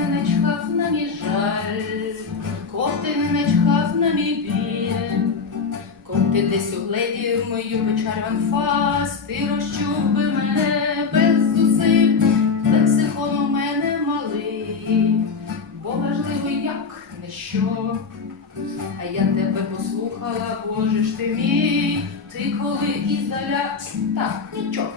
не начхав на мій жаль, коти не начхав на мій біль, ковти десь угледів мою печаль анфас, ти розчув би мене без зусиль, лексикон у мене малий, бо важливо, як не що, а я тебе послухала, Боже ж ти мій, ти коли іздаля так нічого.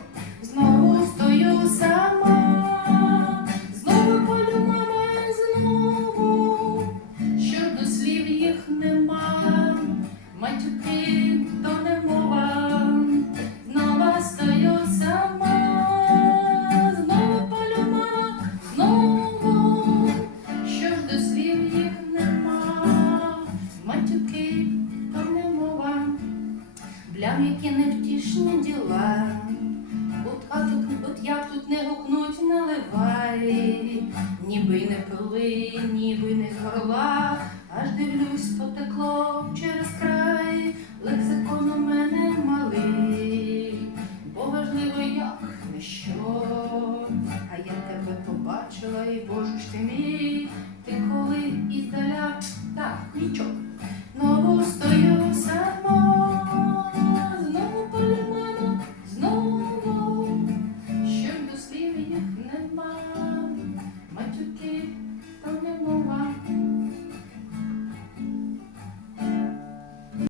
Слів їх нема, матюки то не мова, знову стою сама, знову полю мама, знову, що ж до слів їх нема, матюки то не мова, блям, які невтішні діла. От, а тут, от як тут не гукнуть, наливай, ніби не пили, ніби не горла, потекло через край, лексикон у мене малий, бо важливо як не що, а я тебе побачила, і боже ж ти мій.